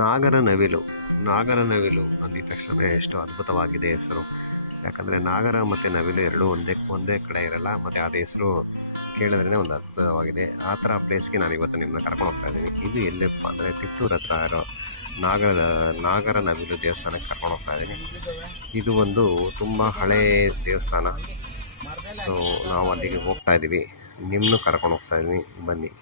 ನಾಗರನವಿಲು. ನಾಗರನವಿಲು ಅಂದಿದ ತಕ್ಷಣ ಎಷ್ಟು ಅದ್ಭುತವಾಗಿದೆ ಹೆಸರು. ಯಾಕಂದರೆ ನಾಗರ ಮತ್ತು ನವಿಲು ಎರಡೂ ಒಂದೇ ಕಡೆ ಇರಲ್ಲ, ಮತ್ತು ಅದು ಹೆಸರು ಕೇಳಿದ್ರೇ ಒಂದು ಅದ್ಭುತವಾಗಿದೆ. ಆ ಥರ ಪ್ಲೇಸ್ಗೆ ನಾನು ಇವತ್ತು ನಿಮ್ಮನ್ನ ಕರ್ಕೊಂಡು ಹೋಗ್ತಾ ಇದ್ದೀನಿ. ಇದು ಎಲ್ಲಿಪ್ಪ ಅಂದರೆ ತಿಟ್ಟೂರು ಹತ್ರ ಇರೋ ನಾಗರನವಿಲು ದೇವಸ್ಥಾನಕ್ಕೆ ಕರ್ಕೊಂಡು ಹೋಗ್ತಾ ಇದ್ದೀನಿ. ಇದು ಒಂದು ತುಂಬ ಹಳೆಯ ದೇವಸ್ಥಾನ. ಸೊ ನಾವು ಅಲ್ಲಿಗೆ ಹೋಗ್ತಾ ಇದ್ದೀವಿ, ನಿಮ್ಮನ್ನು ಕರ್ಕೊಂಡು ಹೋಗ್ತಾ ಇದ್ದೀನಿ, ಬನ್ನಿ.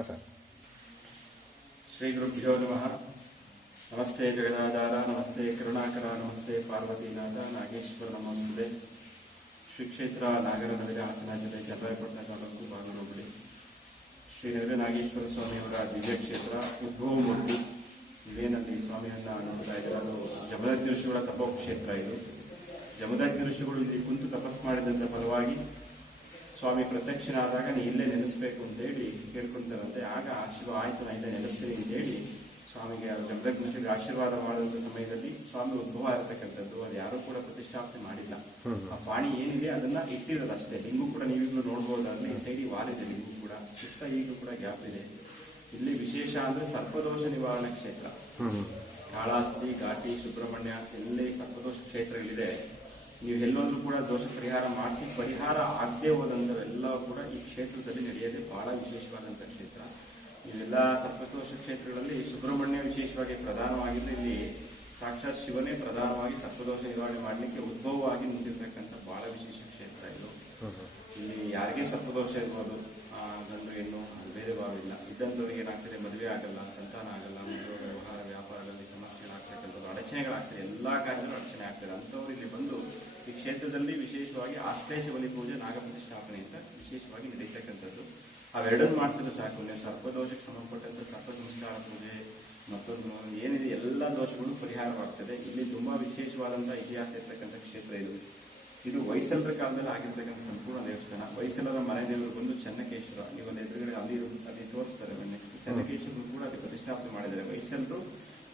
ಹಾಂ ಸರ್. ಶ್ರೀ ಗುರುಭ್ಯೋ ನಮಃ. ನಮಸ್ತೆ ಜಗದಾಧಾರ, ನಮಸ್ತೆ ಕರುಣಾಕರ, ನಮಸ್ತೆ ಪಾರ್ವತೀನಾಥ, ನಾಗೇಶ್ವರ ನಮಸ್ತುತೆ. ಶ್ರೀ ಕ್ಷೇತ್ರ ನಾಗರನಗರ, ಹಾಸನ ಜಿಲ್ಲೆ, ಚನ್ನರಾಯಪಟ್ಟಣ ತಾಲೂಕು, ಬಾಗಲಕೋಟೆ. ಶ್ರೀ ನಗರ ನಾಗೇಶ್ವರ ಸ್ವಾಮಿಯವರ ದಿವ್ಯ ಕ್ಷೇತ್ರ, ಉದ್ಭವ ಮೂರ್ತಿ. ಇವೇನಲ್ಲಿ ಸ್ವಾಮಿಯನ್ನ ನೋಡ್ತಾ ಇದ್ದಾರೆ, ಅದು ಜಮದಗ್ನಿ ಋಷಿಗಳ ತಪೋಕ್ಷೇತ್ರ. ಇದು ಜಮದಗ್ನಿ ಋಷಿಗಳು ಇಲ್ಲಿ ಕುಂತು ತಪಸ್ ಮಾಡಿದಂಥ ಫಲವಾಗಿ ಸ್ವಾಮಿ ಪ್ರತ್ಯಕ್ಷನಾದಾಗ ನೀ ಇಲ್ಲೇ ನೆಲೆಸಬೇಕು ಅಂತೇಳಿ ಕೇಳ್ಕೊಂತಾರಂತೆ. ಆಗ ಶಿವ ಆಯ್ತು, ನಾ ಇಲ್ಲೇ ನೆಲೆಸ್ತೀನಿ ಅಂತೇಳಿ ಸ್ವಾಮಿಗೆ ಜಮದಗ್ನಿ ಋಷಿಗೆ ಆಶೀರ್ವಾದ ಮಾಡುವಂಥ ಸಮಯದಲ್ಲಿ ಸ್ವಾಮಿ ಉದ್ಭವ ಇರತಕ್ಕಂಥದ್ದು. ಅದು ಯಾರೂ ಕೂಡ ಪ್ರತಿಷ್ಠಾಪನೆ ಮಾಡಿಲ್ಲ. ಆ ಪಾಣಿ ಏನಿದೆ ಅದನ್ನ ಇಟ್ಟಿರೋದು ಅಷ್ಟೇ. ಲಿಂಗು ಕೂಡ ನೀವೀಗಲೂ ನೋಡ್ಬೋದಾದ್ರೆ ಸೈಡಿ ವಾಲ್ ಇದೆ, ಲಿಂಗು ಕೂಡ ಸುತ್ತ ಈಗಲೂ ಕೂಡ ಗ್ಯಾಪ್ ಇದೆ. ಇಲ್ಲಿ ವಿಶೇಷ ಅಂದ್ರೆ ಸರ್ಪದೋಷ ನಿವಾರಣಾ ಕ್ಷೇತ್ರ. ಕಾಳಹಸ್ತಿ, ಘಾಟಿ, ಸುಬ್ರಹ್ಮಣ್ಯ ಎಲ್ಲಿ ಸರ್ಪದೋಷ ಕ್ಷೇತ್ರಗಳಿದೆ, ನೀವು ಎಲ್ಲೋದ್ರೂ ಕೂಡ ದೋಷ ಪರಿಹಾರ ಮಾಡಿಸಿ ಪರಿಹಾರ ಆಗದೆ ಹೋದಂಥವೆಲ್ಲ ಕೂಡ ಈ ಕ್ಷೇತ್ರದಲ್ಲಿ ನಡೆಯೋದೇ ಬಹಳ ವಿಶೇಷವಾದಂಥ ಕ್ಷೇತ್ರ. ಇವೆಲ್ಲ ಸರ್ಪದೋಷ ಕ್ಷೇತ್ರಗಳಲ್ಲಿ ಸುಬ್ರಹ್ಮಣ್ಯ ವಿಶೇಷವಾಗಿ ಪ್ರಧಾನವಾಗಿದ್ದು, ಇಲ್ಲಿ ಸಾಕ್ಷಾತ್ ಶಿವನೇ ಪ್ರಧಾನವಾಗಿ ಸರ್ಪದೋಷ ನಿವಾರಣೆ ಮಾಡಲಿಕ್ಕೆ ಉದ್ಭವವಾಗಿ ನಿಂತಿರ್ತಕ್ಕಂಥ ಬಹಳ ವಿಶೇಷ ಕ್ಷೇತ್ರ ಇದು. ಇಲ್ಲಿ ಯಾರಿಗೇ ಸರ್ಪದೋಷ ಇರ್ಬೋದು, ಗಂಡು ಹೆಣ್ಣು ಭೇದ ಭಾವಿಲ್ಲ. ಇದ್ದಂಥವ್ರಿಗೆ ಏನಾಗ್ತದೆ, ಮದುವೆ ಆಗಲ್ಲ, ಸಂತಾನ ಆಗಲ್ಲ, ಉದ್ಯೋಗ ವ್ಯವಹಾರ ವ್ಯಾಪಾರದಲ್ಲಿ ಸಮಸ್ಯೆಗಳಾಗ್ತಕ್ಕಂಥದ್ದು, ಅಡಚಣೆಗಳಾಗ್ತದೆ, ಎಲ್ಲ ಕಾರ್ಯದಲ್ಲೂ ಅಡಚಣೆ ಆಗ್ತದೆ. ಅಂಥವ್ರು ಇಲ್ಲಿ ಬಂದು ಈ ಕ್ಷೇತ್ರದಲ್ಲಿ ವಿಶೇಷವಾಗಿ ಆಶ್ಲೇಷ ಬಲಿ ಪೂಜೆ, ನಾಗ ಪ್ರತಿಷ್ಠಾಪನೆ ಅಂತ ವಿಶೇಷವಾಗಿ ನಡೀತಕ್ಕಂಥದ್ದು. ಅವೆರಡನ್ನು ಮಾಡಿಸಿದ್ರೆ ಸಾಕು. ನೀವು ಸರ್ಪದೋಷಕ್ಕೆ ಸಂಬಂಧಪಟ್ಟಂಥ ಸರ್ಪ ಸಂಸ್ಕಾರ ಪೂಜೆ ಮತ್ತೊಂದು ಏನಿದೆ ಎಲ್ಲ ದೋಷಗಳು ಪರಿಹಾರವಾಗ್ತದೆ. ಇಲ್ಲಿ ತುಂಬಾ ವಿಶೇಷವಾದಂಥ ಇತಿಹಾಸ ಇರ್ತಕ್ಕಂಥ ಕ್ಷೇತ್ರ ಇದು. ಇದು ಹೊಯ್ಸಳರ ಕಾಲದಲ್ಲಿ ಆಗಿರ್ತಕ್ಕಂಥ ಸಂಪೂರ್ಣ ದೇವಸ್ಥಾನ. ಹೊಯ್ಸಳರ ಮನೆ ದೇವರು ಬಂದು ಚೆನ್ನಕೇಶ್ವರ. ನೀವು ಒಂದು ಎದುರುಗಡೆ ಅಲ್ಲಿ ತೋರಿಸ್ತಾರೆ. ನೆಕ್ಸ್ಟ್ ಚೆನ್ನಕೇಶ್ವರರು ಕೂಡ ಅಲ್ಲಿ ಪ್ರತಿಷ್ಠಾಪನೆ ಮಾಡಿದ್ದಾರೆ. ಹೊಯ್ಸಳರು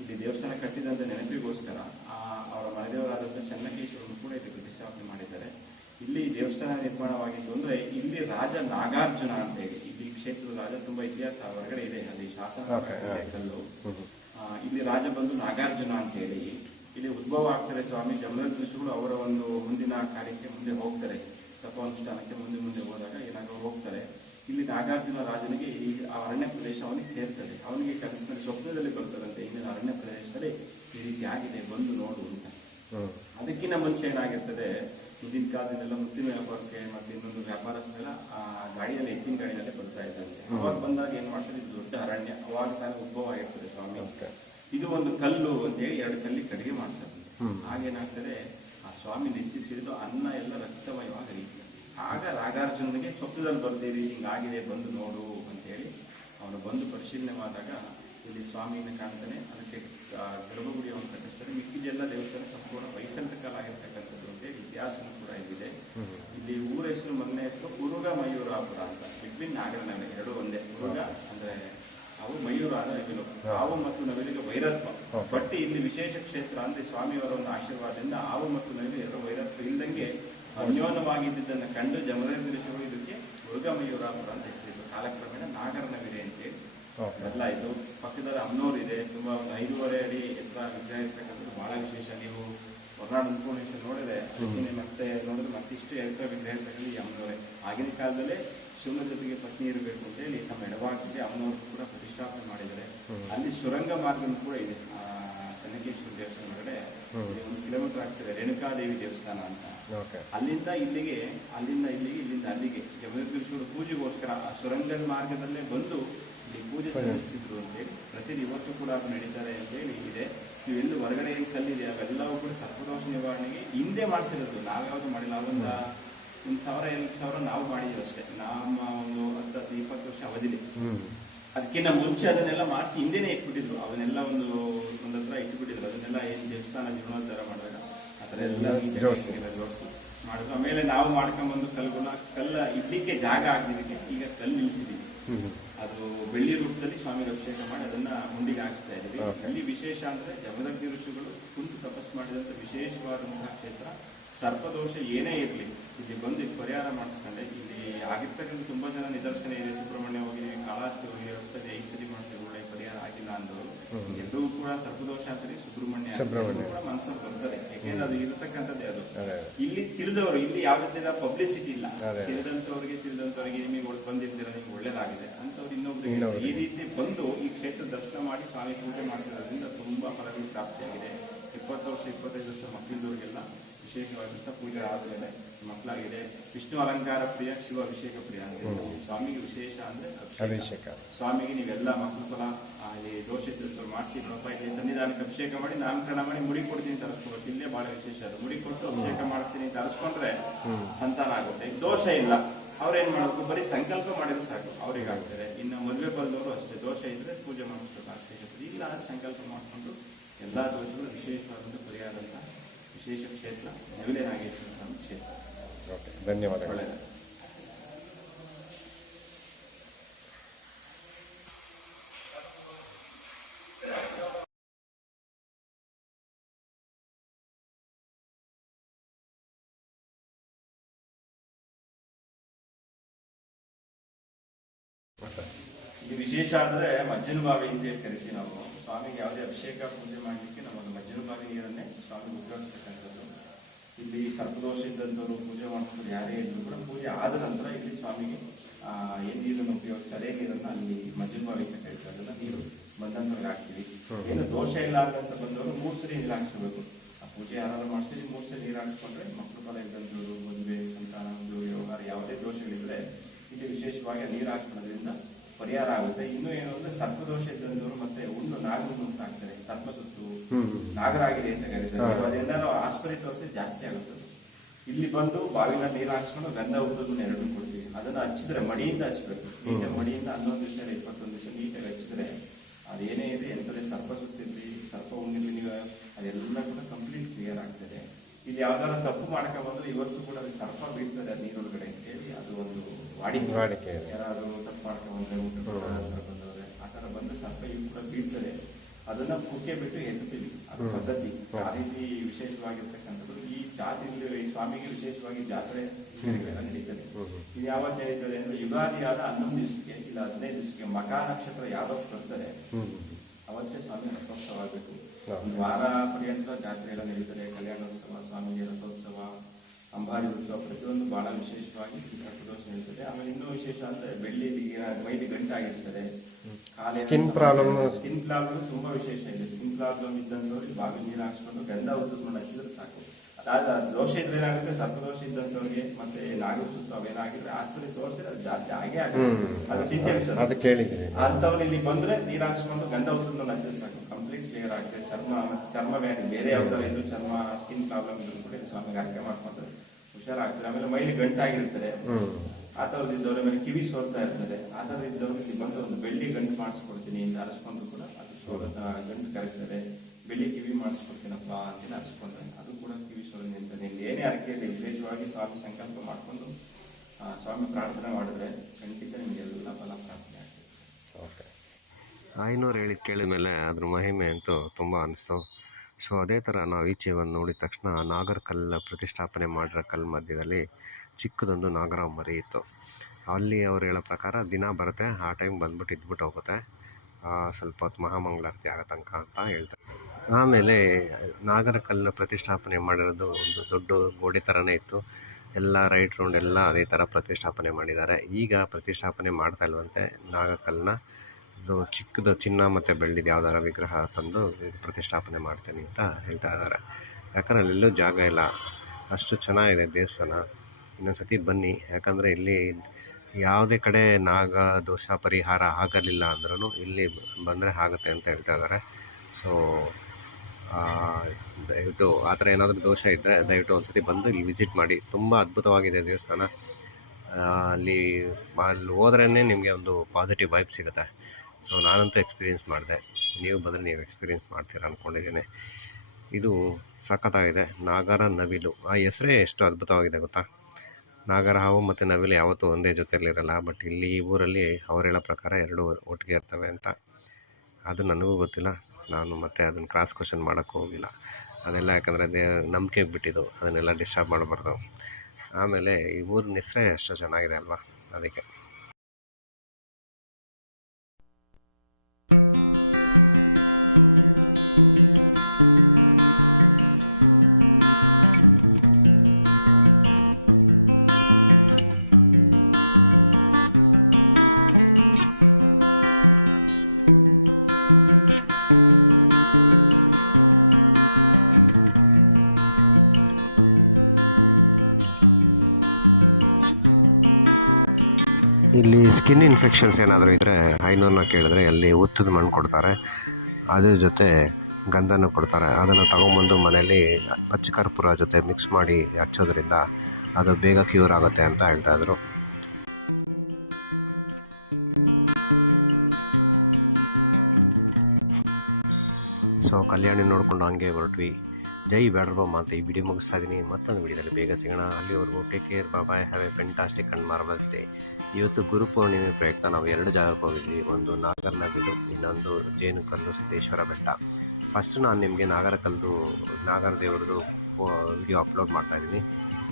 ಇಲ್ಲಿ ದೇವಸ್ಥಾನ ಕಟ್ಟಿದಂಥ ನೆನಪಿಗೋಸ್ಕರ ಅವರ ಮನೆದೇವರಾದಂಥ ಚೆನ್ನಕೇಶ್ವರರು ಕೂಡ ಇಲ್ಲಿ ಪ್ರತಿಷ್ಠಾಪನೆ ಮಾಡಿದ್ದಾರೆ. ಇಲ್ಲಿ ದೇವಸ್ಥಾನ ನಿರ್ಮಾಣವಾಗಿದ್ದು ಅಂದ್ರೆ ಇಲ್ಲಿ ರಾಜ ನಾಗಾರ್ಜುನ ಅಂತ ಹೇಳಿ, ಇಲ್ಲಿ ಕ್ಷೇತ್ರದ ರಾಜ ತುಂಬಾ ಇತಿಹಾಸ ಹೊರಗಡೆ ಇದೆ, ಅಲ್ಲಿ ಶಾಸನ ಕಲ್ಲು. ಇಲ್ಲಿ ರಾಜ ಬಂದು ನಾಗಾರ್ಜುನ ಅಂತ ಹೇಳಿ ಇಲ್ಲಿ ಉದ್ಭವ ಆಗ್ತಾರೆ. ಸ್ವಾಮಿ ಜಮದಗ್ನಿ ಋಷಿಗಳು ಅವರ ಒಂದು ಮುಂದಿನ ಕಾರ್ಯಕ್ಕೆ ಮುಂದೆ ಹೋಗ್ತಾರೆ, ತಪೋನುಷ್ಠಾನಕ್ಕೆ ಮುಂದೆ ಮುಂದೆ ಹೋದಾಗ ಏನಾದರೂ ಹೋಗ್ತಾರೆ. ಇಲ್ಲಿ ನಾಗಾರ್ಜುನ ರಾಜನಿಗೆ ಈ ಅರಣ್ಯ ಪ್ರದೇಶ ಅವನಿಗೆ ಸೇರ್ತದೆ. ಅವನಿಗೆ ಕನಸಿನಲ್ಲಿ ಸ್ವಪ್ನದಲ್ಲಿ ಬರ್ತದಂತೆ, ಇಂದಿನ ಅರಣ್ಯ ಪ್ರದೇಶದಲ್ಲಿ ಈ ರೀತಿ ಆಗಿದೆ, ಬಂದು ನೋಡು ಅಂತ. ಅದಕ್ಕಿಂತ ಮುಂಚೆ ಏನಾಗಿರ್ತದೆ, ಹಿಂದಿನ ಕಾಲದಲ್ಲೆಲ್ಲ ಮುತ್ತಿನ ವ್ಯಾಪಾರಕ್ಕೆ ಮತ್ತೆ ಇನ್ನೊಂದು ವ್ಯಾಪಾರಸ್ಥರೆಲ್ಲ ಗಾಡಿಯಲ್ಲಿ ಎತ್ತಿನ ಗಾಡಿಯಲ್ಲೇ ಬರ್ತಾ ಇದ್ದಾರೆ. ಅವಾಗ ಬಂದಾಗ ಏನ್ ಮಾಡ್ತಾರೆ, ಇದು ದೊಡ್ಡ ಅರಣ್ಯ, ಅವಾಗ ತಾನೇ ಉದ್ಭವ ಆಗಿರ್ತದೆ ಸ್ವಾಮಿ. ಇದು ಒಂದು ಕಲ್ಲು ಅಂತೇಳಿ 2 ಕಲ್ಲಿಗೆ ಕಡಿಗೆ ಮಾಡ್ತಾರೆ. ಆಗೇನಾಗ್ತದೆ, ಆ ಸ್ವಾಮಿ ನೆತ್ತಿ ಸಿಡಿದು ಅನ್ನ ಎಲ್ಲ ರಕ್ತಮಯವಾಗಿ ಹರಿಯುತ್ತೆ. ಆಗ ನಾಗಾರ್ಜುನನಿಗೆ ಸ್ವಪ್ನದಲ್ಲಿ ಬರ್ತೀರಿ, ಹಿಂಗಾಗಿದೆ, ಬಂದು ನೋಡು ಅಂತೇಳಿ ಅವನು ಬಂದು ಪರಿಶೀಲನೆ ಮಾಡಿದಾಗ ಇಲ್ಲಿ ಸ್ವಾಮಿನ ಕಾಣ್ತಾನೆ. ಅದಕ್ಕೆ ಗರ್ಭಗುಡಿಯನ್ನು ಕಟ್ಟಿಸ್ತಾರೆ. ಮಿಕ್ಕಿದೆಲ್ಲ ದೇವಸ್ಥಾನ ಸಂಪೂರ್ಣ ಹೊಯ್ಸಳರ ಕಾಲ ಆಗಿರ್ತಕ್ಕಂಥದ್ದು ಅಂತೇಳಿ ಇತಿಹಾಸನೂ ಕೂಡ ಇಲ್ಲಿದೆ. ಇಲ್ಲಿ ಊರ ಹೆಸರು, ಮೊನ್ನೆ ಹೆಸರು ಉರುಗ ಮಯೂರಾಪುರ ಅಂತ. ಬಿಟ್ವೀನ್ ನಾಗರನಗರ ಎರಡು ಒಂದೇ. ಉರುಗ ಅಂದ್ರೆ ಅವು, ಮಯೂರ ಅಂದ್ರೆ ನವಿಲು. ಹಾವು ಮತ್ತು ನವಿಲಿಗೆ ವೈರತ್ವ. ಬಟ್ ಇಲ್ಲಿ ವಿಶೇಷ ಕ್ಷೇತ್ರ ಅಂದ್ರೆ ಸ್ವಾಮಿಯವರ ಒಂದು ಆಶೀರ್ವಾದದಿಂದ ಹಾವು ಮತ್ತು ನವಿಲು ಎರಡು ವೈರತ್ವ ಇಲ್ದಂಗೆ ಅನ್ಯೋನ್ಯವಾಗಿದ್ದನ್ನು ಕಂಡು ಜಮದಗ್ನಿ ಋಷಿಗಳು ಇದಕ್ಕೆ ಉರುಗ ಮಯೂರಾಪುರ ಅಂತ ಹೆಸರಿದ್ರು. ಕಾಲಕ್ರಮೇಣ ನಾಗರನವಿರೆ ಅಂತೇಳಿ ಎಲ್ಲ ಇದು. ಪಕ್ಕದಲ್ಲಿ ಅಮ್ನೋರ್ ಇದೆ, ತುಂಬಾ 5.5 ಅಡಿ ಎತ್ತರ ವಿಗ್ರಹ ಇರ್ತಕ್ಕಂಥದ್ದು ಬಹಳ ವಿಶೇಷ. ನೀವು ಹೊರನಾಡು ಇನ್ಫಾರ್ಮೇಶನ್ ನೋಡಿದ್ರೆ ಮತ್ತೆ ನೋಡಿದ್ರೆ ಮತ್ತಿಷ್ಟು ಎತ್ತರ ವಿಗ್ರಹ ಇರ್ತಕ್ಕಂಥ ಈ ಅಮ್ನೋರೆ. ಆಗಿನ ಕಾಲದಲ್ಲೇ ಶಿವನ ಜೊತೆಗೆ ಪತ್ನಿ ಇರಬೇಕು ಅಂತೇಳಿ ನಮ್ಮ ಎಡಭಾಗಕ್ಕೆ ಅಮ್ಮನವರು ಕೂಡ ಪ್ರತಿಷ್ಠಾಪನೆ ಮಾಡಿದ್ದಾರೆ. ಅಲ್ಲಿ ಸುರಂಗ ಮಾರ್ಗನೂ ಕೂಡ ಇದೆ. ಚೆನ್ನಕೇಶ್ವರ ದೇವಸ್ಥಾನ ಹೊರಗಡೆ 1 ಕಿಲೋಮೀಟರ್ ಆಗ್ತದೆ, ರೇಣುಕಾದೇವಿ ದೇವಸ್ಥಾನ ಅಂತ. ಅಲ್ಲಿಂದ ಇಲ್ಲಿಗೆ, ಅಲ್ಲಿಂದ ಇಲ್ಲಿಗೆ, ಇಲ್ಲಿಂದ ಅಲ್ಲಿಗೆ ಜಮದಗ್ನಿ ಋಷಿಗಳು ಪೂಜೆಗೋಸ್ಕರ ಆ ಸುರಂಗದ ಮಾರ್ಗದಲ್ಲೇ ಬಂದು ಇಲ್ಲಿ ಪೂಜೆ ಸಲ್ಲಿಸ್ತಿದ್ರು ಅಂತೇಳಿ ಪ್ರತಿ ಇವತ್ತು ಕೂಡ ಅದು ನಡೀತಾರೆ ಅಂತೇಳಿ ಇದೆ. ಇವೆಲ್ಲೂ ಹೊರಗಡೆ ಏನು ಕಲ್ಲಿದೆ ಅವೆಲ್ಲವೂ ಕೂಡ ಸರ್ಪದೋಷ ನಿವಾರಣೆಗೆ ಹಿಂದೆ ಮಾಡಿಸಿರೋದು, ನಾವ್ಯಾವುದು ಮಾಡಿಲ್ಲ. ಒಂದು 1,000-2,000 ನಾವು ಮಾಡಿದ್ವಿ ಅಷ್ಟೇ, ನಮ್ಮ ಒಂದು 10-20 ವರ್ಷ ಅವಧಿಲಿ. ಅದಕ್ಕಿಂತ ಮುಂಚೆ ಅದನ್ನೆಲ್ಲ ಮಾಡಿಸಿ ಹಿಂದೆನೇ ಇಟ್ಬಿಟ್ಟಿದ್ರು. ಅವನ್ನೆಲ್ಲ ಒಂದು ಹತ್ರ ಇಟ್ಬಿಟ್ಟಿದ್ರು. ಅದನ್ನೆಲ್ಲ ಏನು ದೇವಸ್ಥಾನ ಜೀರ್ಣೋದ್ಧಾರ ಮಾಡಿದಾಗ ಆ ಥರ ಎಲ್ಲ ಜೋಡಿಸಿ ಮಾಡಿದ್ರು. ಆಮೇಲೆ ನಾವು ಮಾಡ್ಕೊಂಡ್ಬಂದು ಕಲ್ಲ ಇಡ್ಲಿಕ್ಕೆ ಜಾಗ ಆಗದಿದ್ದಕ್ಕೆ ಈಗ ಕಲ್ಲು ನಿಲ್ಲಿಸಿದ್ದೀವಿ. ಅದು ಬೆಳ್ಳಿ ರೂಪದಲ್ಲಿ ಸ್ವಾಮಿಗೆ ಅಭಿಷೇಕ ಮಾಡಿ ಅದನ್ನ ಮುಂಡಿಗೆ ಹಾಕಿಸ್ತಾ ಇದ್ದೀವಿ. ಇಲ್ಲಿ ವಿಶೇಷ ಅಂದ್ರೆ ಜಮದಗ್ನಿ ಋಷಿಗಳು ಕುಂತು ತಪಸ್ ಮಾಡಿದಂಥ ವಿಶೇಷವಾದಂತಹ ಕ್ಷೇತ್ರ. ಸರ್ಪದೋಷ ಏನೇ ಇರಲಿ ಇಲ್ಲಿ ಬಂದು ಪರಿಹಾರ ಮಾಡಿಸ್ಕೊಂಡೆ. ಇಲ್ಲಿ ಆಗಿರ್ತಕ್ಕಂಥ ತುಂಬಾ ಜನ ನಿದರ್ಶನ ಇದೆ. ಸುಬ್ರಹ್ಮಣ್ಯ ಹೋಗಿ, ಕಾಳಹಸ್ತಿ ಹೋಗಿ 2 ಸಲ 5 ಸಲ ಮಾಡಿಸಿ ಒಳ್ಳೆ ಪರಿಹಾರ ಆಗಿಲ್ಲ ಅಂದವರು ಎಲ್ಲರೂ ಕೂಡ ಸರ್ಪದೋಷ ಅಂತಾರೆ ಸುಬ್ರಹ್ಮಣ್ಯ ಕೂಡ ಮನಸ್ಸಲ್ಲಿ ಬರ್ತದೆ. ಯಾಕೆಂದ್ರೆ ಅದು ಇರತಕ್ಕಂಥದ್ದೇ ಅದು. ಇಲ್ಲಿ ತಿಳಿದವರು, ಇಲ್ಲಿ ಯಾವುದೇ ಪಬ್ಲಿಸಿಟಿ ಇಲ್ಲ. ತಿಳಿದಂತವರಿಗೆ ನಿಮಗೆ ಬಂದಿರ್ತೀರ, ನಿಮ್ಗೆ ಒಳ್ಳೇದಾಗಿದೆ ಅಂತವ್ರು ಇನ್ನೊಬ್ರು ಈ ರೀತಿ ಬಂದು ಈ ಕ್ಷೇತ್ರ ದರ್ಶನ ಮಾಡಿ ಸ್ವಾಮಿ ಪೂಜೆ ಮಾಡಿಸಿರೋದ್ರಿಂದ ತುಂಬಾ ಫಲಗಳು ಪ್ರಾಪ್ತಿಯಾಗಿದೆ. 20 ವರ್ಷ 25 ವರ್ಷ ಮಕ್ಕಳಿದ್ದವರಿಗೆಲ್ಲ ವಿಶೇಷವಾದಂಥ ಪೂಜೆ ಆದಮೇಲೆ ಮಕ್ಕಳಾಗಿದೆ. ವಿಷ್ಣು ಅಲಂಕಾರ ಪ್ರಿಯ, ಶಿವ ಅಭಿಷೇಕ ಪ್ರಿಯ ಅಂತ ಹೇಳ್ತೀವಿ. ಸ್ವಾಮಿಗೆ ವಿಶೇಷ ಅಂದರೆ ಅಭಿಷೇಕ. ಸ್ವಾಮಿಗೆ ನೀವೆಲ್ಲ ಮಕ್ಕಳು ಫಲ ಈ ದೋಷ ಇದ್ದವರು ಮಾಡಿಸಿ ಪಾಪ ಇಲ್ಲಿ ಸನ್ನಿಧಾನಕ್ಕೆ ಅಭಿಷೇಕ ಮಾಡಿ ನಾಮಕರಣ ಮಾಡಿ ಮುಡಿ ಕೊಡ್ತೀನಿ ಅಂತ ಅರಸ್ಕೋಬೇಕು. ಇಲ್ಲೇ ಭಾಳ ವಿಶೇಷ ಅದು. ಮುಡಿ ಕೊಟ್ಟು ಅಭಿಷೇಕ ಮಾಡ್ತೀನಿ ಅಂತ ಅರಸ್ಕೊಂಡ್ರೆ ಸಂತಾನ ಆಗುತ್ತೆ. ದೋಷ ಇಲ್ಲ, ಅವ್ರೇನು ಮಾಡಬೇಕು, ಬರೀ ಸಂಕಲ್ಪ ಮಾಡಿದ್ರೆ ಸಾಕು, ಅವ್ರಿಗೆ ಆಗ್ತಾರೆ. ಇನ್ನು ಮದುವೆ ಬಂದವರು ಅಷ್ಟೇ, ದೋಷ ಇದ್ದರೆ ಪೂಜೆ ಮಾಡಿಸ್ಬೇಕು ಅಷ್ಟೇ. ಇಲ್ಲ ಸಂಕಲ್ಪ ಮಾಡಿಕೊಂಡು ಎಲ್ಲ ದೋಷಗಳು ವಿಶೇಷವಾದಂಥ ಪರಿಹಾರಂಥ ವಿಶೇಷ ಕ್ಷೇತ್ರ ನವಿಲೆ ನಾಗೇಶ್ವರ ಸ್ವಾಮಿ ಕ್ಷೇತ್ರ. ಓಕೆ, ಧನ್ಯವಾದಗಳು. ಒಳ್ಳೆಯದು. ಸರ್, ಇಲ್ಲಿ ವಿಶೇಷ ಅಂದರೆ ಮಜ್ಜನ ಬಾವಿ ಅಂತ ಹೇಳಿ ಕರಿತೀವಿ ನಾವು. ಸ್ವಾಮಿಗೆ ಯಾವುದೇ ಅಭಿಷೇಕ ಪೂಜೆ ಮಾಡಲಿಕ್ಕೆ ನಮ್ಮದು ಮಜ್ಜನ ಬಾವಿ ನೀರನ್ನೇ ಸ್ವಾಮಿಗೆ ಉಪಯೋಗಿಸ್ತಕ್ಕಂಥದ್ದು. ಇಲ್ಲಿ ಸರ್ಪದೋಷ ಇದ್ದಂಥವ್ರು ಪೂಜೆ ಮಾಡಿಸೋರು ಯಾರೇ ಇದ್ದರೂ ಕೂಡ ಪೂಜೆ ಆದ ನಂತರ ಇಲ್ಲಿ ಸ್ವಾಮಿಗೆ ಏನು ನೀರನ್ನು ಉಪಯೋಗಿಸಿ ಅದೇ ನೀರನ್ನು ಅಲ್ಲಿ ಮಜ್ಜನ ಬಾವಿ ಅಂತ ಕರಿತಾರೆ. ಅದನ್ನು ನೀರು ಬಂದಂಥವ್ರಿಗೆ ಹಾಕ್ತೀವಿ. ಏನು ದೋಷ ಇಲ್ಲ ಅಂತ ಬಂದವರು 3 ಸರಿ ನೀರು ಹಾಕ್ಸ್ಕೋಬೇಕು. ಆ ಪೂಜೆ ಯಾರು ಮಾಡಿಸಿ 3 ಸರಿ ನೀರು ಹಾಕ್ಸ್ಕೊಂಡ್ರೆ ಮಕ್ಕಳು ಫಲ ಇದ್ದಂಥವ್ರು, ಮದುವೆ, ಸಂತಾನ, ವ್ಯವಹಾರ ಯಾವುದೇ ದೋಷಗಳಿದ್ರೆ ಇಲ್ಲಿ ವಿಶೇಷವಾಗಿ ನೀರು ಹಾಕ್ಕೊಳ್ಳೋದ್ರಿಂದ ಪರಿಹಾರ ಆಗುತ್ತೆ. ಇನ್ನೂ ಏನು ಅಂದ್ರೆ ಸರ್ಪದೋಷ ಇದ್ದಂಥವ್ರು ಮತ್ತೆ ಉಂಡು ನಾಗರ ಅಂತ ಆಗ್ತಾರೆ, ಸರ್ಪ ಸುತ್ತು ನಾಗರಾಗಿದೆ ಅಂತ ಕರೀತಾರೆ. ಅದರಿಂದ ನಾವು ಆಸ್ಪತ್ರೆ ತೋರಿಸಿ ಜಾಸ್ತಿ ಆಗುತ್ತೆ. ಇಲ್ಲಿ ಬಂದು ಬಾವಿನ ನೀರು ಹಾಕ್ಸ್ಕೊಂಡು ಗಂಧ ಉದ್ದನ್ನು 2 ಕೊಡ್ತೀವಿ. ಅದನ್ನು ಹಚ್ಚಿದ್ರೆ ಮಡಿಯಿಂದ ಹಚ್ಬೇಕು. ನೀಟಾಗಿ ಮಡಿಯಿಂದ 11 ದಿವಸ 21 ದಿವಸ ನೀಟಾಗಿ ಹಚ್ಚಿದ್ರೆ ಅದೇನೇ ಇದೆ ಎಂಥದೇ ಸರ್ಪ ಸುತ್ತಿರ್ಲಿ, ಸರ್ಪ ಉಂಡಿರ್ಲಿ, ನೀವು ಅದೆಲ್ಲ ಕೂಡ ಕಂಪ್ಲೀಟ್ ಕ್ಲಿಯರ್ ಆಗ್ತದೆ. ಇಲ್ಲಿ ಯಾವ್ದಾರ ತಪ್ಪು ಮಾಡಕ ಬಂದ್ರೆ ಇವತ್ತು ಕೂಡ ಅದು ಸರ್ಪ ಬೀಳ್ತದೆ ಅದು ನೀರೊಳಗಡೆ ಅಂತ ಹೇಳಿ ಅದು ಒಂದು ವಾಡಿಕೆ. ಯಾರಾದರೂ ತಪ್ಪು ಮಾಡ್ಕ ಬಂದ್ರೆ ಊಟ ಬಂದವ್ರೆ ಆ ಥರ ಬಂದ್ರೆ ಸರ್ಪ ಇವು ಕೂಡ ಬೀಳ್ತದೆ. ಅದನ್ನ ಕುಕ್ಕೆ ಬಿಟ್ಟು ಎತ್ತೀವಿ, ಅದು ಪದ್ಧತಿ. ಆ ರೀತಿ ವಿಶೇಷವಾಗಿರ್ತಕ್ಕಂಥದ್ದು ಈ ಜಾತಿಯಲ್ಲಿ ಸ್ವಾಮಿಗೆ ವಿಶೇಷವಾಗಿ ಜಾತ್ರೆ ನಡೀತದೆ. ಇದು ಯಾವಾಗ ನಡೀತದೆ ಅಂದ್ರೆ ಯುಗಾದಿ ಆದ 11 ದಿವಸಕ್ಕೆ ಇಲ್ಲ 15 ದಿವಸಕ್ಕೆ ಮಕ ನಕ್ಷತ್ರ ಯಾವತ್ತು ಬರ್ತದೆ ಅವತ್ತೇ ಸ್ವಾಮಿ ರಥೋತ್ಸವ ಆಗಬೇಕು. ಒಂದು ವಾರ ಪರ್ಯಂತ ಜಾತ್ರೆ ಎಲ್ಲ ನಡೀತದೆ. ಕಲ್ಯಾಣೋತ್ಸವ, ಸ್ವಾಮಿಗೆ ರಥೋತ್ಸವ, ಅಂಬಾರಿ ಉತ್ಸವ, ಪ್ರತಿಯೊಂದು ಬಹಳ ವಿಶೇಷವಾಗಿ ಸರ್ಪದೋಷ ನಡೀತದೆ. ಆಮೇಲೆ ಇನ್ನೂ ವಿಶೇಷ ಅಂದ್ರೆ ಬೆಳ್ಳಿ ಮೈಲಿ ಗಂಟಾಗಿರ್ತದೆ. ಸ್ಕಿನ್ ಪ್ರಾಬ್ಲಮ್ ತುಂಬಾ ವಿಶೇಷ ಇದೆ. ಸ್ಕಿನ್ ಪ್ರಾಬ್ಲಮ್ ಇದ್ದಂಥವ್ರಿಗೆ ಬಾವಿ ನೀರು ಹಾಕ್ಸ್ಕೊಂಡು ಗಂಧ ಉದ್ದುಕೊಂಡು ಹಚ್ಚಿದ್ರೆ ಸಾಕು. ಅದಾದ ದೋಷ ಇದ್ರೆ ಏನಾಗುತ್ತೆ, ಸರ್ಪದೋಷ ಇದ್ದಂಥವ್ರಿಗೆ ಮತ್ತೆ ನಾಗರ ಸುತ್ತ ಅವೇನಾಗಿದ್ರೆ ಆಸ್ಪತ್ರೆ ತೋರಿಸಿದ್ರೆ ಅದು ಜಾಸ್ತಿ ಆಗೇ ಆಗುತ್ತೆ. ಅದು ಸಿಂಟಮ್ಸ್ ಅಂಥವ್ರು ಇಲ್ಲಿ ಬಂದ್ರೆ ನೀರು ಹಾಕ್ಸ್ಕೊಂಡು ಗಂಧ ಉದ್ದುಕೊಂಡು ಹಚ್ಚಿದ್ರೆ ಸಾಕು, ಕಂಪ್ಲೀಟ್ ಕ್ಲಿಯರ್ ಆಗುತ್ತೆ. ಚರ್ಮ ವ್ಯಾಧಿ ಬೇರೆ ಯಾವ್ದಾದ್ರು ಇದ್ದು ಚರ್ಮ ಸ್ಕಿನ್ ಪ್ರಾಬ್ಲಮ್ ಇದ್ರು ಕೂಡ ಸ್ವಾಮಿಗೆ ಆಯ್ಕೆ ಮಾಡ್ಕೊಂಡ್ರೆ ಹುಷಾರಾಗ್ತದೆ. ಆಮೇಲೆ ಮೈಲಿ ಗಂಟಾಗಿರ್ತದೆ ಆ ಥರದ್ದು ಇದ್ದವ್ರ ಮೇಲೆ ಕಿವಿ ಸೋರ್ತಾ ಇರ್ತದೆ. ಆ ಥರ ಇದ್ದವ್ರಿಗೆ ಬಂದು ಒಂದು ಬೆಳ್ಳಿ ಗಂಟು ಮಾಡಿಸ್ಕೊಡ್ತೀನಿ ಅಂತ ಅರಸ್ಕೊಂಡ್ರು ಕೂಡ ಅದು ಸೋರದ ಗಂಟು ಕರೆಗ್ತದೆ. ಬೆಳ್ಳಿ ಕಿವಿ ಮಾಡಿಸ್ಕೊಡ್ತೀನಪ್ಪ ಅಂತ ಅರಸ್ಕೊಂಡ್ರೆ ಅದು ಕೂಡ ಕಿವಿ ಸೋರ ನಿಂತದೆ. ಏನೇ ಅರಕೆಯಲ್ಲಿ ವಿಶೇಷವಾಗಿ ಸ್ವಾಮಿ ಸಂಕಲ್ಪ ಮಾಡಿಕೊಂಡು ಸ್ವಾಮಿ ಪ್ರಾರ್ಥನೆ ಮಾಡಿದ್ರೆ ಖಂಡಿತ ನಿಮಗೆ ಎಲ್ಲ ಫಲ ಪ್ರಾರ್ಥನೆ ಆಗ್ತದೆ. ಓಕೆ, ಆಯ್ನೂರು ಹೇಳಿದ ಕೇಳಿದ ಮೇಲೆ ಅದ್ರ ಮಹಿಮೆ ಅಂತೂ ತುಂಬ ಅನಿಸ್ತು. ಸೊ ಅದೇ ಥರ ನಾವು ಈಚೆ ಒಂದು ನೋಡಿದ ತಕ್ಷಣ ನಾಗರ ಕಲ್ಲು ಪ್ರತಿಷ್ಠಾಪನೆ ಮಾಡಿರೋ ಕಲ್ಲು ಮಧ್ಯದಲ್ಲಿ ಚಿಕ್ಕದೊಂದು ನಾಗರ ಮರಿ ಇತ್ತು. ಅಲ್ಲಿ ಅವ್ರು ಹೇಳೋ ಪ್ರಕಾರ ದಿನ ಬರುತ್ತೆ, ಆ ಟೈಮ್ ಬಂದ್ಬಿಟ್ಟು ಇದ್ಬಿಟ್ಟು ಹೋಗುತ್ತೆ, ಸ್ವಲ್ಪ ಹೊತ್ತು ಮಹಾಮಂಗಳಾರತಿ ಆಗೋ ತನಕ ಅಂತ ಹೇಳ್ತಾರೆ. ಆಮೇಲೆ ನಾಗರ ಕಲ್ಲನ್ನ ಪ್ರತಿಷ್ಠಾಪನೆ ಮಾಡಿರೋದು ಒಂದು ದೊಡ್ಡ ಗೋಡೆ ಥರನೇ ಇತ್ತು. ಎಲ್ಲ ರೈಟ್ ರೌಂಡ್ ಎಲ್ಲ ಅದೇ ಥರ ಪ್ರತಿಷ್ಠಾಪನೆ ಮಾಡಿದ್ದಾರೆ. ಈಗ ಪ್ರತಿಷ್ಠಾಪನೆ ಮಾಡ್ತಾ ಇಲ್ವಂತೆ ನಾಗಕಲ್ಲನ್ನ. ಇದು ಚಿಕ್ಕದು ಚಿನ್ನ ಮತ್ತು ಬೆಳ್ಳಿದು ಯಾವ್ದಾರ ವಿಗ್ರಹ ತಂದು ಪ್ರತಿಷ್ಠಾಪನೆ ಮಾಡ್ತೀನಿ ಅಂತ ಹೇಳ್ತಾ ಇದ್ದಾರೆ. ಯಾಕಂದರೆ ಅಲ್ಲೆಲ್ಲೂ ಜಾಗ ಇಲ್ಲ, ಅಷ್ಟು ಚೆನ್ನಾಗಿದೆ ದೇವಸ್ಥಾನ. ಇನ್ನೊಂದು ಸತಿ ಬನ್ನಿ, ಯಾಕಂದರೆ ಇಲ್ಲಿ ಯಾವುದೇ ಕಡೆ ನಾಗ ದೋಷ ಪರಿಹಾರ ಆಗಲಿಲ್ಲ ಅಂದ್ರೂ ಇಲ್ಲಿ ಬಂದರೆ ಆಗುತ್ತೆ ಅಂತ ಹೇಳ್ತಾ ಇದ್ದಾರೆ. ಸೊ ದಯವಿಟ್ಟು ಆ ಥರ ಏನಾದರೂ ದೋಷ ಇದ್ದರೆ ದಯವಿಟ್ಟು ಒಂದು ಸತಿ ಬಂದು ಇಲ್ಲಿ ವಿಸಿಟ್ ಮಾಡಿ. ತುಂಬ ಅದ್ಭುತವಾಗಿದೆ ದೇವಸ್ಥಾನ. ಅಲ್ಲಿ ಹೋದ್ರೇ ನಿಮಗೆ ಒಂದು ಪಾಸಿಟಿವ್ ವೈಬ್ ಸಿಗುತ್ತೆ. ಸೊ ನಾನಂತೂ ಎಕ್ಸ್ಪೀರಿಯೆನ್ಸ್ ಮಾಡಿದೆ, ನೀವು ಬಂದರೆ ನೀವು ಎಕ್ಸ್ಪೀರಿಯೆನ್ಸ್ ಮಾಡ್ತೀರಾ ಅಂದ್ಕೊಂಡಿದ್ದೀನಿ. ಇದು ಸಖತ್ತಾಗಿದೆ. ನಾಗರ ನವಿಲು, ಆ ಹೆಸರೇ ಎಷ್ಟು ಅದ್ಭುತವಾಗಿದೆ ಗೊತ್ತಾ. ನಾಗರ ಹಾವು ಮತ್ತು ನವಿಲು ಯಾವತ್ತೂ ಒಂದೇ ಜೊತೆಯಲ್ಲಿರಲ್ಲ. ಬಟ್ ಇಲ್ಲಿ ಈ ಊರಲ್ಲಿ ಅವ್ರು ಹೇಳೋ ಪ್ರಕಾರ 2 ಒಟ್ಟಿಗೆ ಇರ್ತವೆ ಅಂತ. ಅದು ನನಗೂ ಗೊತ್ತಿಲ್ಲ, ನಾನು ಮತ್ತೆ ಅದನ್ನು ಕ್ರಾಸ್ ಕ್ವಶನ್ ಮಾಡೋಕ್ಕೂ ಹೋಗಿಲ್ಲ. ಅದೆಲ್ಲ ಯಾಕಂದರೆ ನಂಬಿಕೆಗೆ ಬಿಟ್ಟಿದ್ದು, ಅದನ್ನೆಲ್ಲ ಡಿಸ್ಟರ್ಬ್ ಮಾಡಬಾರ್ದು. ಆಮೇಲೆ ಈ ಊರಿನ ಹೆಸರೇ ಅಷ್ಟು ಚೆನ್ನಾಗಿದೆ ಅಲ್ವಾ, ಅದಕ್ಕೆ. ಇಲ್ಲಿ ಸ್ಕಿನ್ ಇನ್ಫೆಕ್ಷನ್ಸ್ ಏನಾದರೂ ಇದ್ದರೆ ಐನೂರನ್ನ ಕೇಳಿದ್ರೆ ಅಲ್ಲಿ ಉತ್ತದ ಮಣ್ಣು ಕೊಡ್ತಾರೆ, ಅದ್ರ ಜೊತೆ ಗಂಧನೂ ಕೊಡ್ತಾರೆ. ಅದನ್ನು ತಗೊಂಬಂದು ಮನೇಲಿ ಪಚ್ಚ ಕರ್ಪೂರ ಜೊತೆ ಮಿಕ್ಸ್ ಮಾಡಿ ಹಚ್ಚೋದ್ರಿಂದ ಅದು ಬೇಗ ಕ್ಯೂರ್ ಆಗುತ್ತೆ ಅಂತ ಹೇಳ್ತಾಯಿದ್ರು. ಸೊ ಕಲ್ಯಾಣಿ ನೋಡಿಕೊಂಡು ಹಂಗೆ ಹೊರಟ್ವಿ. ಜೈ ಬ್ಯಾಡ್ರಬಮ್ಮ ಅಂತ ಈ ವಿಡಿಯೋ ಮುಗಿಸ್ತಾ ಇದ್ದೀನಿ. ಮತ್ತೊಂದು ವಿಡಿಯೋದಲ್ಲಿ ಬೇಗ ಸಿಗೋಣ. ಅಲ್ಲಿವರೆಗೂ take care, bye, have a fantastic and marvellous day. ಇವತ್ತು ಗುರುಪೂರ್ಣಿಮೆ ಪ್ರಯುಕ್ತ ನಾವು 2 ಜಾಗಕ್ಕೆ ಹೋಗಿದ್ವಿ. ಒಂದು ನಾಗರನವಿಲು, ಇನ್ನೊಂದು ಜೇನುಕಲ್ಲು ಸಿದ್ದೇಶ್ವರ ಬೆಟ್ಟ. ಫಸ್ಟ್ ನಾನು ನಿಮಗೆ ನಾಗರ ದೇವ್ರದ್ದು ವಿಡಿಯೋ ಅಪ್ಲೋಡ್ ಮಾಡ್ತಾಯಿದ್ದೀನಿ.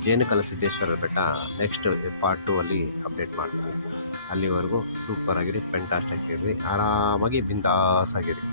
ಜೇನುಕಲ್ಲು ಸಿದ್ದೇಶ್ವರ ಬೆಟ್ಟ ನೆಕ್ಸ್ಟ್ ಪಾರ್ಟ್ 2 ಅಲ್ಲಿ ಅಪ್ಡೇಟ್ ಮಾಡ್ತೀನಿ. ಅಲ್ಲಿವರೆಗೂ ಸೂಪರಾಗಿರಿ, ಫೆಂಟಾಸ್ಟಿಕ್ ಇರ್ರಿ, ಆರಾಮಾಗಿ ಬಿಂದಾಸಾಗಿರಿ.